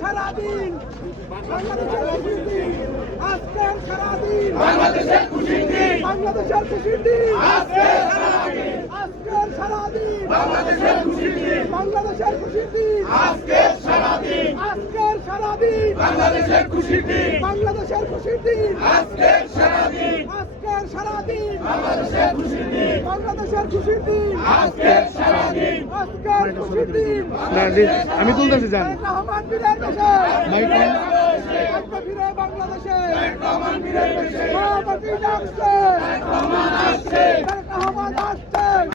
সারাদিন আজকের সারাদিন বাংলাদেশের খুশির দিন, বাংলাদেশের খুশির দিন আজকের সারাদিন বাংলাদেশের খুশির দিন, বাংলাদেশের খুশির দিন আজকের সারাদিন বাংলাদেশের খুশির দিন, বাংলাদেশের খুশির দিন আজকের সারাদিন বাংলাদেশের খুশির দিন, বাংলাদেশের খুশির দিন আজকের সারাদিন খুশির দিন। আমি তুলতেছি জান রহমান বীরের দেশে ফিরে বাংলাদেশে রহমান বীরের দেশে ডাকছে রহমান আসছে